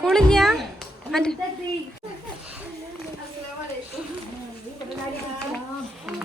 സ്കൂളില്ല? Hello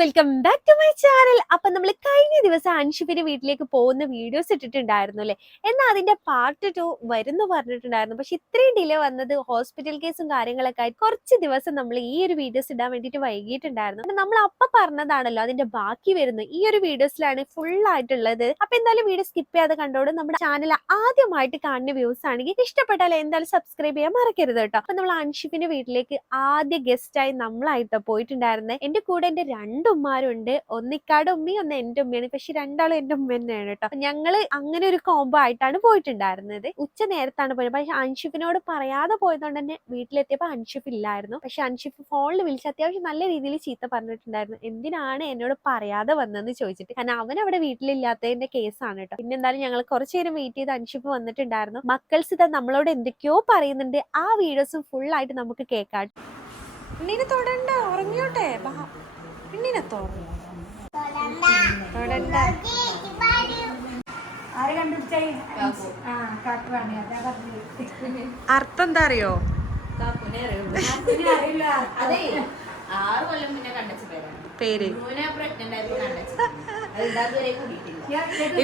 welcome back to my channel അപ്പൊ നമ്മൾ കഴിഞ്ഞ ദിവസം അൻഷിഫിന്റെ വീട്ടിലേക്ക് പോകുന്ന വീഡിയോസ് ഇട്ടിട്ടുണ്ടായിരുന്നു അല്ലെ എന്നാൽ അതിന്റെ പാർട്ട് ടു വരുന്നു പറഞ്ഞിട്ടുണ്ടായിരുന്നു. പക്ഷെ ഇത്രയും ഡിലേ വന്നത് ഹോസ്പിറ്റൽ കേസും കാര്യങ്ങളൊക്കെ ആയി കുറച്ച് ദിവസം നമ്മൾ ഈ ഒരു വീഡിയോസ് ഇടാൻ വേണ്ടിയിട്ട് വൈകിട്ടുണ്ടായിരുന്നു അപ്പൊ നമ്മൾ അപ്പൊ പറഞ്ഞതാണല്ലോ അതിന്റെ ബാക്കി വരുന്നു ഈ ഒരു വീഡിയോസിലാണ് ഫുൾ ആയിട്ടുള്ളത്. അപ്പൊ എന്തായാലും വീഡിയോ സ്കിപ്പ് ചെയ്യാതെ കണ്ടോട് നമ്മുടെ ചാനൽ ആദ്യമായിട്ട് കാണുന്ന വ്യൂസ് ആണെങ്കിൽ ഇഷ്ടപ്പെട്ടാൽ എന്തായാലും സബ്സ്ക്രൈബ് ചെയ്യാൻ മറക്കരുത് കേട്ടോ. അപ്പൊ നമ്മൾ അൻഷിഫിന്റെ വീട്ടിലേക്ക് ആദ്യ ഗസ്റ്റായി നമ്മളായിട്ടോ പോയിട്ടുണ്ടായിരുന്നത് എന്റെ കൂടെ എന്റെ രണ്ട് ഉമ്മാരുണ്ട് ഒന്നിക്കാട് ഉമ്മി ഒന്ന് എന്റെ ഉമ്മയാണ്. പക്ഷെ രണ്ടാളും എന്റെ ഉമ്മ തന്നെയാണ് കേട്ടോ ഞങ്ങൾ അങ്ങനെ ഒരു കോംബോ ആയിട്ടാണ് പോയിട്ടുണ്ടായിരുന്നത്. ഉച്ച നേരത്താണ് പോയത്. പക്ഷെ അൻഷിഫിനോട് പറയാതെ പോയതുകൊണ്ട് തന്നെ വീട്ടിലെത്തിയപ്പോ അൻഷിഫ് ഇല്ലായിരുന്നു. പക്ഷെ അൻഷിഫ് ഫോണിൽ വിളിച്ച് അത്യാവശ്യം നല്ല രീതിയിൽ ചീത്ത പറഞ്ഞിട്ടുണ്ടായിരുന്നു. എന്തിനാണ് എന്നോട് പറയാതെ വന്നതെന്ന് ചോദിച്ചിട്ട്. കാരണം അവൻ അവിടെ വീട്ടിലില്ലാത്തതിന്റെ കേസാണ് കേട്ടോ. പിന്നെ എന്തായാലും ഞങ്ങൾ കുറച്ചു നേരം വെയിറ്റ് ചെയ്ത് അൻഷിഫ് വന്നിട്ടുണ്ടായിരുന്നു. മക്കൾസ് ഇതാ നമ്മളോട് എന്തൊക്കെയോ പറയുന്നുണ്ട്. ആ വീഡിയോസും ഫുൾ ആയിട്ട് നമുക്ക് കേൾക്കാം. നിന്നെ തൊടണ്ട. ഉറങ്ങിയോട്ടെ. പെണ്ണിനെ തൊടണ്ട. അർത്ഥം എന്താ അറിയോ. പേര്?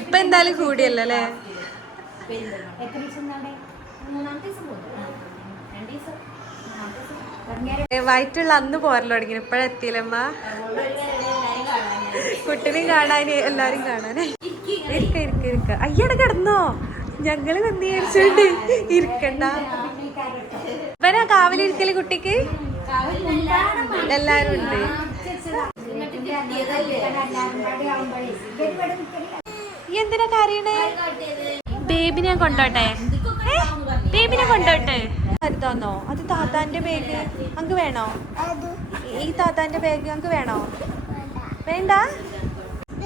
ഇപ്പൊ എന്തായാലും കൂടിയല്ലോ അല്ലേ വയറ്റുള്ള അന്ന് പോരല്ലോ തുടങ്ങി ഇപ്പഴെത്തിയില്ലമ്മ കുട്ടിനെയും കാണാന് എല്ലാരും കാണാന് ഇരിക്ക ഇരിക്ക ഇരിക്ക. അയ്യടെ കിടന്നോ? ഞങ്ങൾ വിചാരിച്ചോണ്ട് ഇരിക്കണ്ട. ഇവനാ കാവലിരിക്കൽ കുട്ടിക്ക്? എല്ലാരും ഉണ്ട്. എന്തിനാ കാര്യണേ? ബേബിനെ കൊണ്ടോട്ടെ. ബേബിനെ കൊണ്ടോട്ടെ. കരുതാന്നോ അത് താത്താന്റെ ബാഗ് അങ്ങ് വേണോ? ഈ താത്താന്റെ ബാഗ് അങ്ങ് വേണോ? വേണ്ട.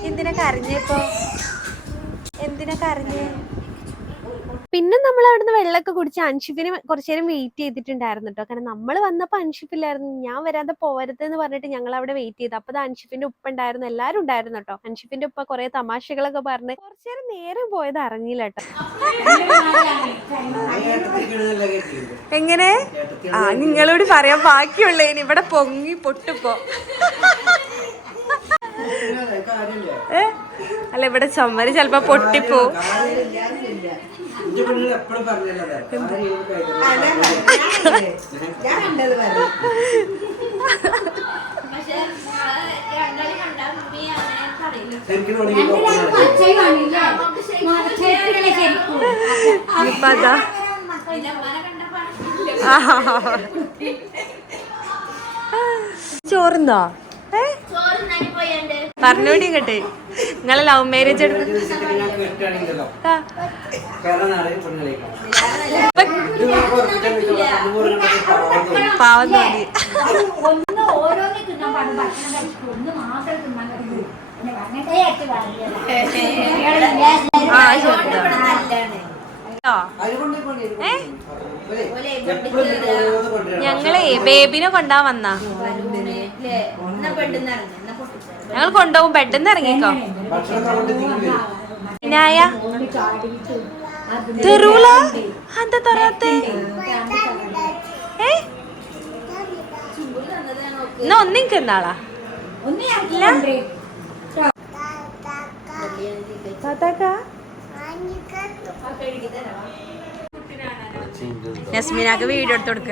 എന്തിനാ കരഞ്ഞേ ഇപ്പോ? എന്തിനാ കരഞ്ഞ്? പിന്നെ നമ്മൾ അവിടുന്ന് വെള്ളമൊക്കെ കുടിച്ച് അൻഷിഫിന് കുറച്ചു നേരം വെയിറ്റ് ചെയ്തിട്ടുണ്ടായിരുന്നു കേട്ടോ കാരണം നമ്മൾ വന്നപ്പോ അൻഷിഫില്ലായിരുന്നു. ഞാൻ വരാതെ പോവരുത് എന്ന് പറഞ്ഞിട്ട് ഞങ്ങൾ അവിടെ വെയിറ്റ് ചെയ്തു. അപ്പൊ ദാ അൻഷിഫിന്റെ ഉപ്പ ഉണ്ടായിരുന്നു. എല്ലാരും ഉണ്ടായിരുന്നു കേട്ടോ അൻഷിപ്പിന്റെ ഉപ്പ കുറെ തമാശകളൊക്കെ പറഞ്ഞ് കുറച്ചു നേരം നേരം പോയത് അറിഞ്ഞില്ല കേട്ടോ എങ്ങനെ? ആ നിങ്ങളോട് പറയാൻ ബാക്കിയുള്ളതിന് ഇവിടെ പൊങ്ങി പൊട്ടിപ്പോ. ഏ? അല്ല ഇവിടെ ചുമര് ചെലപ്പോ പൊട്ടിപ്പോ. എപ്പോഴും പറഞ്ഞല്ലോ അമ്മനെ കണ്ടപ്പോ ചോറുന്നോ ഏ? പറഞ്ഞോടി ഇങ്ങട്ട് നിങ്ങളെ ലവ് മാരേജ് പാവം തോന്നി. ആ ആ, ഞങ്ങളേ ബേബിനെ കൊണ്ടാ വന്ന? ഞങ്ങൾ കൊണ്ടുപോകും പെട്ടെന്ന് ഇറങ്ങിക്കോ. നായ തെറൂല? എന്താ തറാത്തെ? ഏ? എന്നാ ഒന്നിക്ക് എന്നാളാ. താത്താക്കാ? നസ്മിനാക്ക് വീഡിയോ എടുത്ത് കൊടുക്ക.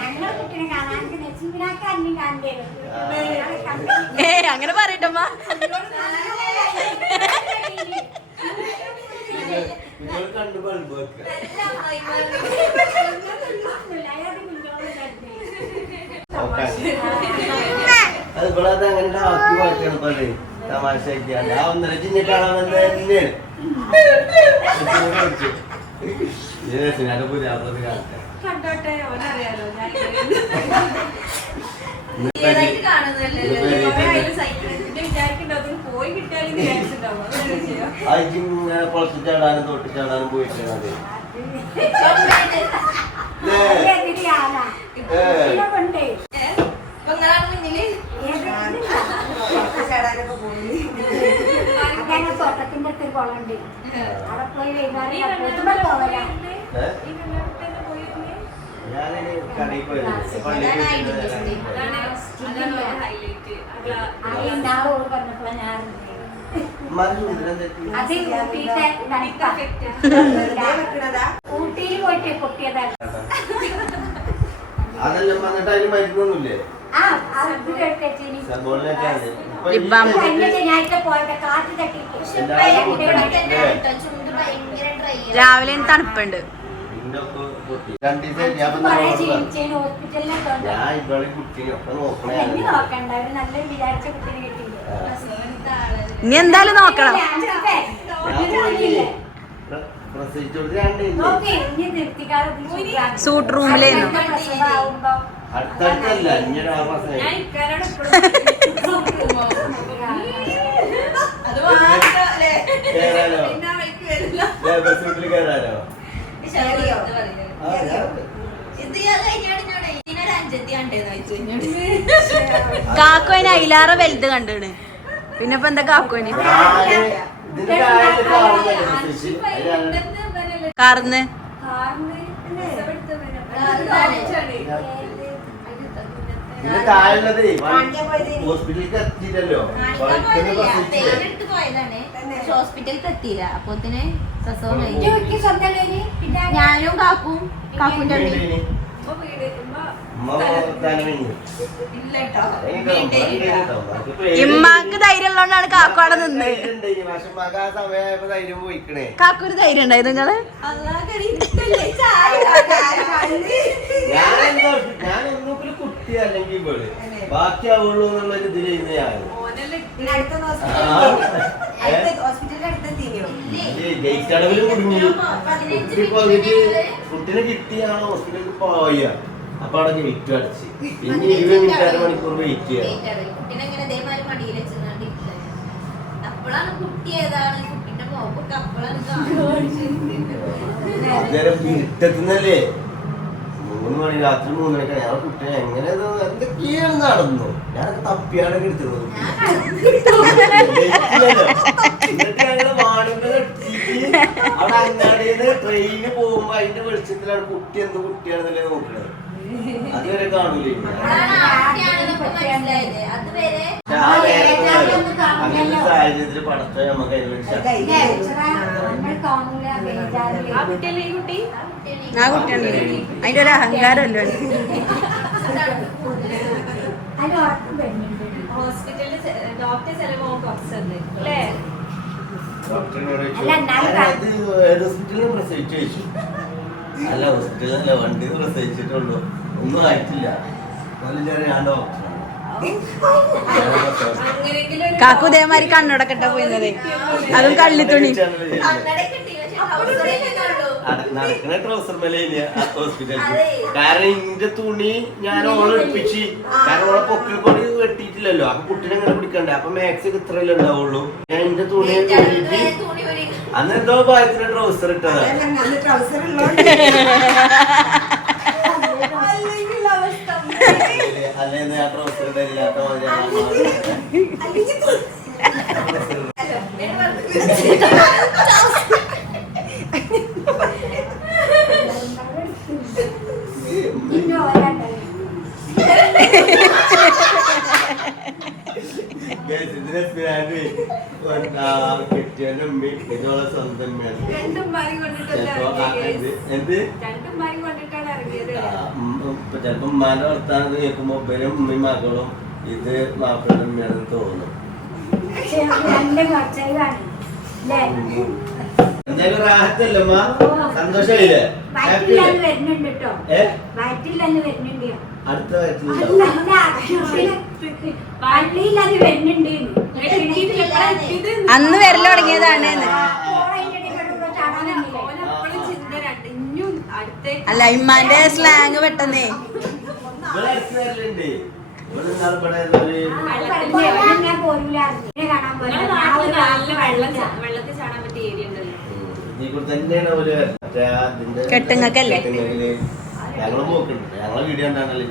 ഞങ്ങളെ കുട്ടീനെ കാണാൻ നസീബിനാക്ക് അന്യം കാണണ്ടേ ഏ അങ്ങനെ പറയട്ടമ്മ. കണ്ടു ബൾബ് വെക്കുക അത് ഇവിടെ അത് അങ്ങനെ ആക്കി മാറ്റണം തമാശക്ക് ആ ഒന്നര ചിഞ്ഞ കാണാൻ വന്ന തന്നെയാണ് അതിങ്ങനെ പൊളച്ചു ചാടാനും തൊട്ട് ചാടാനും പോയിട്ടാണ് അത് കൊണ്ടേ ഇപ്പൊ കുളമുണ്ട്. അവിടെ പോയി വൈകുന്നേരം എത്തുമ്പോ പോവല. ഏ? ഞാനൊരു കടയിൽ പോയിരുന്നു പള്ളിയിൽ ആകെ ഉണ്ടാവും ഓൾ പറഞ്ഞപ്പോഴാ ഞാൻ അറിഞ്ഞത്. അത് ഊട്ടിയിലെ തണുപ്പാ. ഊട്ടിയിൽ പോയിട്ട് പൊട്ടിയതാണ്. അതെല്ലാം വന്നിട്ട് അതിന് മരുന്നൊന്നുമില്ലേ രാവിലെ തണുപ്പുണ്ട് ഇനി എന്തായാലും നോക്കണം. സൂട്ട് റൂമിലേനു അടുത്ത പ്രസവമാവുമ്പോ അടുത്തടുത്തല്ല ഇങ്ങനെ ആ പ്രസവം കേറാലോ? ദേ, ബസ് വീട്ടിൽ കേറാലോ? ആ, ഞാൻ- ഇത് ഞാൻ കഴിഞ്ഞോടെ ഇതിനൊരു അഞ്ചെത്തി കണ്ടേന്ന് വെച്ചു കഴിഞ്ഞോട് കാക്കു അതിന് അയിലാറെ വലുത് കണ്ടിണ്. പിന്നെ ഇപ്പൊ എന്താ കാണുന്നില്ല പ്രസവിച്ച്. കാർന്ന് താഴെയുള്ളത് ഹോസ്പിറ്റലിലേക്ക് എത്തിയില്ല. പ്രസവം കഴിഞ്ഞു? ഞാനും കാക്കും കാക്കുന്റെ ഇമ്മാക്ക് ധൈര്യം ഉള്ളതുകൊണ്ടാണ് കാക്കു അവിടെ നിന്ന്. കാക്കൊരു ധൈര്യം ഉണ്ടായി നിങ്ങൾ? ഞാൻ കുട്ടി അല്ലെങ്കിൽ ഇവൾ? ബാക്കിയാവുള്ളൂ എന്നുള്ള ഒരു ഇതിൽ ഇരുന്ന് ഞാൻ ഗേറ്റ് അടവിൽ കുടുങ്ങി. കുട്ടി പോയിട്ട് കുട്ടിനെ കിട്ടിയാണ് ഹോസ്പിറ്റലിൽ പോയ അപ്പൊ അവിടെ വിറ്റു അടച്ച്. പിന്നെ ഇരുപത് മിനിറ്റ് അര മണിക്കൂർ വെയിറ്റ് ചെയ്യാം. അപ്പോഴാണ് കുട്ടി ഏതാണ്? കുട്ടിന്റെ മോപ്പൊക്കെ അപ്പോഴാണ് അന്നേരം ഇരുട്ടത്തുന്നല്ലേ മൂന്ന് മണി രാത്രി മൂന്ന് മണിക്ക് ഞാൻ കുട്ടിയെ എങ്ങനെ ഇത് എന്തൊക്കെയാണ് നടന്നു? ഞാനൊക്കെ തപ്പിയാണ് എടുത്തിരുന്നത് അവിടെ അങ്ങാടിന്ന് ട്രെയിന് പോകുമ്പോ അതിന്റെ വെളിച്ചത്തിലാണ് കുട്ടി എന്ത് കുട്ടിയാണെന്നല്ലേ നോക്കുന്നത് അതുവരെ കാണൂലേ? സാഹചര്യത്തിൽ പടത്തെ നമുക്ക് അതിന് ആ കുട്ടിയാണ് അതിന്റെ ഒരു അഹങ്കാരമല്ലോ. ഹോസ്പിറ്റലിൽ ഡോക്ടർ ചെലവ് കുറച്ചത് അല്ലേ ഡോക്ടറിനോട് ചോദിച്ചു, അല്ല, എന്നാലും "ഞാനത് ഹോസ്പിറ്റലിൽ പ്രസവിച്ചു അല്ല ഹോസ്പിറ്റലല്ല വണ്ടി പ്രസവിച്ചിട്ടുള്ളൂ ഒന്നും ആയിട്ടില്ല. നല്ല ഞാൻ ഡോക്ടറാണ് കാക്കു ഇതേമാതിരി കണ്ണടക്കട്ട പോയിരുന്നത്. അതും കള്ളിത്തുണി. നടക്കണ ട്രൗസർ മേലെ ഹോസ്പിറ്റലിൽ. കാരണം ഇന്റെ തുണി ഞാൻ ഓളെ എടുപ്പിച്ച് കാരണം ഓളെ പൊക്കിൽ കൊടി വെട്ടിയിട്ടില്ലല്ലോ. അപ്പൊ കുട്ടീനെ അങ്ങനെ പിടിക്കണ്ടേ അപ്പൊ മാക്സ് ഇത്രയല്ലേ ഉണ്ടാവുള്ളൂ. ഞാൻ ഇന്റെ തുണി അന്ന് എന്തോ ഭാഗത്തിന് ട്രൗസർ ഇട്ടതാ. അല്ലെങ്കിൽ ആ ട്രൗസർ ഇല്ലാത്ത സ്വന്തം എന്ത്? ഇപ്പൊ ചിലപ്പോ ഉമ്മാന്റെ വർത്താനം കേൾക്കുമ്പോ ഇവരും ഉമ്മയും മകളും ഇത് മാപ്പിളുടെ ഉമ്മയാണെന്ന് തോന്നും. എന്തായാലും റാഹത്തല്ലേ ഉമ്മ? സന്തോഷമായില്ലേ അടുത്ത വയറ്റിലുണ്ടാവും അന്ന് വരൽ തുടങ്ങിയതാണ് അല്ല ഇമ്മാന്റെ സ്ലാങ് പെട്ടെന്നേ. കെട്ടുങ്ങക്കല്ലേ ഞങ്ങളെ വീഡിയോ ഉണ്ടാണല്ലോ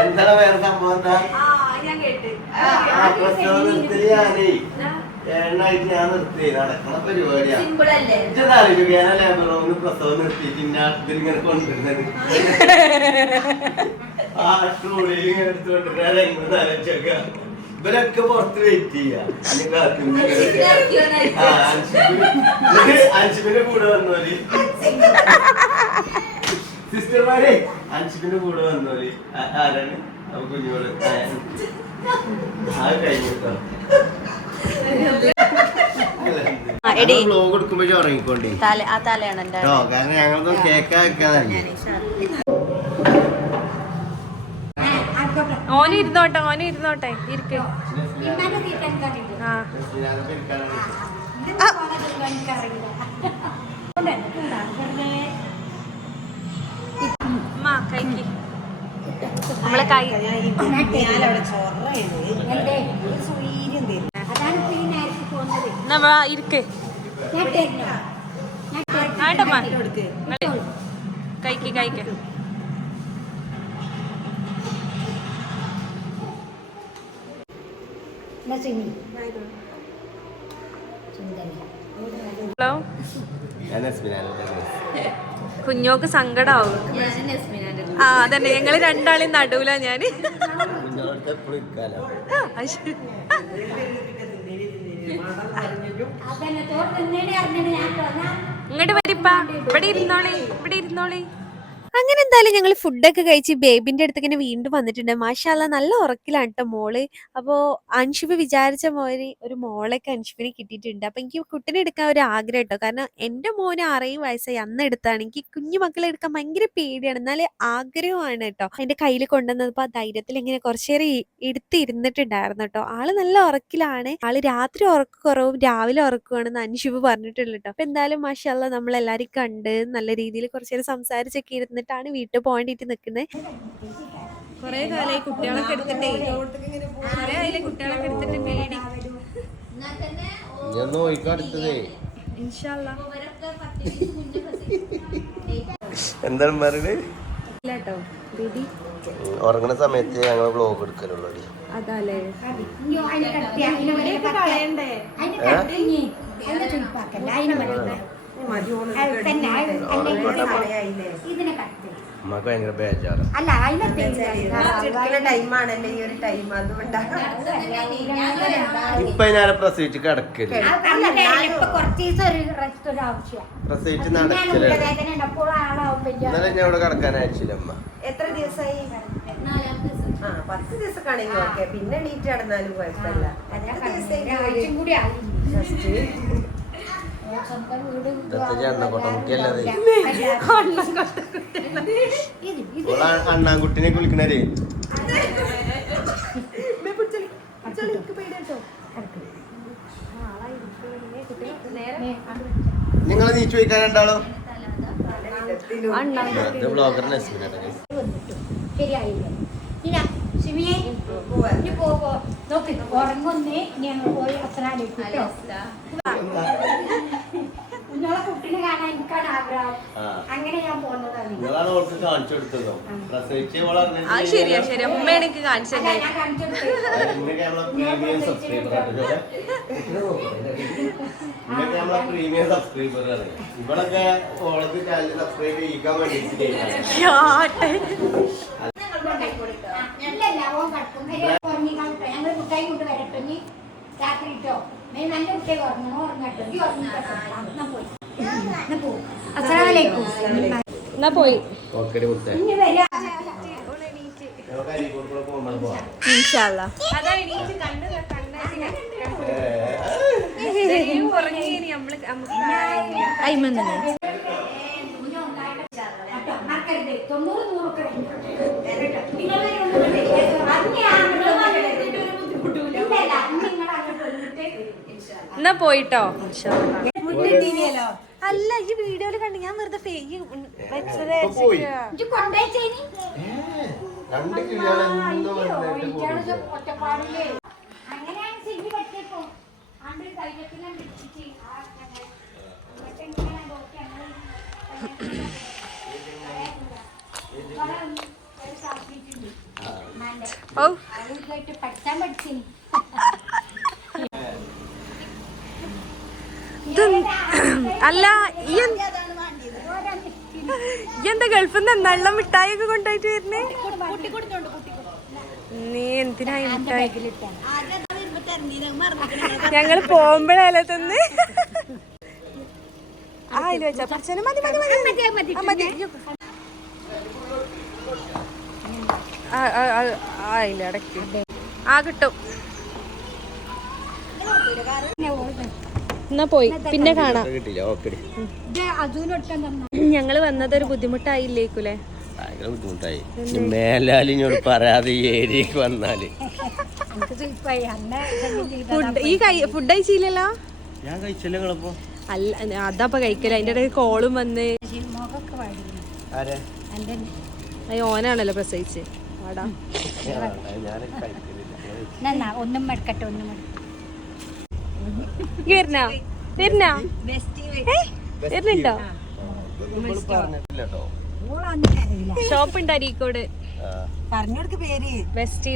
എന്താണ് വേറെ സംഭവം എന്താ പ്രസവ നിർത്തി ഞാനേ ഏണ്ണായിട്ട് ഞാൻ നിർത്തി നടക്കണ പരിപാടിയാണ് അറിയിക്കാൻ ലേബർ റൂമിൽ പ്രസവം നിർത്തിയിട്ട് ഇന്ന ഇതിലിങ്ങനെ കൊണ്ടിരുന്നത് ആ ട്രോളിയിൽ എടുത്തുകൊണ്ടിരുന്ന രംഗം ആലോചിച്ചൊക്കെ ഇവരൊക്കെ പുറത്ത് വെയിറ്റ് ചെയ്യാ. അൻഷിബിന്റെ കൂടെ വന്നോൽ. സിസ്റ്റർമാരെ അൻഷിബിന്റെ കൂടെ വന്നോൽ. ആരാണ്? അപ്പൊ കുഞ്ഞോൾ ആ കഴിഞ്ഞു കേട്ടോ ആ, എടി. ബ്ലോഗ് എടുക്കുമ്പോ ഉറങ്ങിക്കോണ്ടി. തല ആ തലയാണ് എന്റെ കേട്ടോ കാരണം ഞങ്ങളൊന്നും കേക്കാൻ വെക്കാനല്ലേ ഓനും ഇരുന്നോട്ടെ ഓന് ഇരുന്നോട്ടെ ഇരിക്ക് നമ്മളെ കൈ. നമ്മളാ ആ ഞാനൊക്കെ ഇരിക്കാനാണ് ഇതിന്റെ പോണതൊന്നും എനിക്കറിയില്ല. അതുകൊണ്ട് എനിക്ക് ഉണ്ടാകരുതേ. അമ്മ കൈക്ക് നമ്മളെ കൈ എന്തേ? അതാണ് ഇപ്പൊ ഈ നേരത്ത് പോകുന്നത്. നമ്മ ഇരിക്ക് ഞാൻ തരുന്നോ? ഞാൻ തരുന്നോ? ആണ്ടമ്മ കൈക്ക് കൈക്ക് എന്നാ സുനി. സുന്ദരി. ഹലോ കുഞ്ഞോക്ക് സങ്കടാവും. ആ അതന്നെ. ഞങ്ങൾ രണ്ടാളെയും നടുവില ഞാൻ ഇങ്ങോട്ട് വരിപ്പാ. ഇവിടെ ഇരുന്നോളി ഇവിടെ ഇരുന്നോളി. അങ്ങനെ എന്തായാലും ഞങ്ങൾ ഫുഡൊക്കെ കഴിച്ച് ബേബിന്റെ അടുത്ത് ഇങ്ങനെ വീണ്ടും വന്നിട്ടുണ്ട്. മാഷാല്ല നല്ല ഉറക്കിലാണ് കേട്ടോ മോൾ. അപ്പോ അൻഷുബ് വിചാരിച്ച മോന് ഒരു മോളൊക്കെ അൻഷുബിന് കിട്ടിയിട്ടുണ്ട്. അപ്പൊ എനിക്ക് കുട്ടിനെ എടുക്കാൻ ഒരു ആഗ്രഹം കേട്ടോ കാരണം എന്റെ മോന് ആറേഴ് വയസ്സായി. അന്ന് എടുത്താണ്. എനിക്ക് കുഞ്ഞു മക്കളെ എടുക്കാൻ ഭയങ്കര പേടിയാണ്. എന്നാലും ആഗ്രഹമാണ് കേട്ടോ എന്റെ കയ്യിൽ കൊണ്ടുവന്നപ്പോ ആ ധൈര്യത്തിൽ ഇങ്ങനെ കുറച്ചേറെ എടുത്തിരുന്നിട്ടുണ്ടായിരുന്നു കേട്ടോ ആൾ നല്ല ഉറക്കിലാണ്. ആൾ രാത്രി ഉറക്ക കുറവും രാവിലെ ഉറക്കുവാണെന്ന് അൻഷുബ് പറഞ്ഞിട്ടുള്ളൂ കേട്ടോ അപ്പൊ എന്തായാലും മാഷാല്ല നമ്മളെല്ലാരും കണ്ട് നല്ല രീതിയിൽ കുറച്ചേരം സംസാരിച്ചൊക്കെ ഇരുന്നിട്ടാണ് വീട്ടിൽ പോകേണ്ടിട്ട് നിൽക്കുന്നത് കൊറേ കാലായി കുട്ടികളൊക്കെ എടുത്തിട്ടേ. കൊറേ ആയില്ലേ കുട്ടികളൊക്കെ എടുത്തിട്ട് പേടി. എന്താണ് പറയുന്നത് ഉറങ്ങുന്ന സമയത്ത് ഞങ്ങൾ ബ്ലോഗ് എടുക്കലുള്ളൂ അതാലേ. അമ്മയ്ക്ക് ഭയങ്കര ബേജാറ്. അല്ല. ടൈമാണല്ലേ ഈ ഒരു ടൈം അതുകൊണ്ടാണ് ഇപ്പൊ ഞാൻ പ്രസവിച്ച് കിടക്കൽ? പ്രസവിച്ച് ഇന്നലെ ഞാൻ ഇവിടെ കിടക്കാൻ അയച്ചില്ല അമ്മ. എത്ര ദിവസമായി നാലാം ദിവസം. ആ പത്ത് ദിവസമാണെങ്കിൽ ഓക്കെ. പിന്നെ എണീറ്റ് നടന്നാലും കുഴപ്പമില്ല. എത്ര. ദിവസമായി അണ്ണാൻകുട്ടിനെ കുളിക്കണേ നിങ്ങൾ നീച്ചു വയ്ക്കാൻ രണ്ടാളോ? ബ്ലോഗറിനെ ശരിയായില്ല? ഇനി നോക്കി ഉറങ്ങുന്നേ ഞങ്ങൾ പോയി അസ്രാലേക്ക് കുട്ടിനെ കാണാൻ എനിക്കാണ് ആഗ്രഹം. അങ്ങനെ ഞാൻ പോകുന്നതാണ്. കാണിച്ചു കൊടുത്തതോ? പ്രസവിച്ച് ശരിയാ ശരിയാ ഉമ്മയാണ് എനിക്ക് കാണിച്ചു പ്രീമിയം ഇവളൊക്കെ ചാനൽ സബ്സ്ക്രൈബ് ചെയ്യിക്കാൻ ഇല്ലല്ല ഓൻ കിടക്കും ഉറങ്ങി കാണട്ടെ ഞങ്ങൾ മുട്ടായി കൊണ്ട് വരട്ടെ ഇനി രാത്രി ഇട്ടോ നീ നല്ല കുട്ടിയെ ഉറങ്ങണോ ഉറങ്ങട്ടെ. ഈ ഉറങ്ങിട്ടോ എന്നാ പോയി. എന്നാ പോവും എന്നാ പോയിട്ടോ? അല്ല ഈ വീഡിയോയിൽ കണ്ട് ഞാൻ വെറുതെ ഓ പഠിക്കാൻ പഠിച്ചിനി. ഞങ്ങൾ അല്ല ഈ എന്ത്- ഗൾഫിൽ നിന്ന് നല്ല മിഠായി ഒക്കെ കൊണ്ടായിട്ട് വരുന്നേ? നീ എന്തിനായി മിഠായി? ഞങ്ങൾ പോകുമ്പോഴല്ലേ തന്ന്. ആ ഇല്ല വെച്ചാ. പച്ചനെ മതി മതി മതി. മതി ആ ഇല്ല ഇടയ്ക്ക് ആ കിട്ടും. എന്നാ പോയി. പിന്നെ കാണാം. കിട്ടില്ല ഓക്കെ. ഇത് അതിനൊട്ടും തന്നു. ഞങ്ങൾ വന്നത് ഒരു ബുദ്ധിമുട്ടായില്ലേക്കൂലേ? ഭയങ്കര ബുദ്ധിമുട്ടായി. മേലാൽ ഇങ്ങോട്ട് പറയാതെ ഈ ഏരിയക്ക് വന്നാൽ. ഈ ഫുഡ് കഴിച്ചില്ലല്ലോ? ഞാൻ കഴിച്ചല്ലേ നിങ്ങളിപ്പോ. അല്ല അതപ്പൊ കഴിക്കല. അതിന്റെ ഇടയ്ക്ക് കോളും വന്ന്. ഓനാണല്ലോ പ്രസവിച്ച്. ഒന്നും മെടുക്കട്ടെ ഒന്നും മെടുക്കട്ടെ വരുന്നാ? വരുന്നോ? വരുന്നുണ്ടോ? ഷോപ്പ് ഉണ്ട് അരീക്കോട്? ആ. പറഞ്ഞോടുക്ക് പേര്. ബെസ്റ്റ്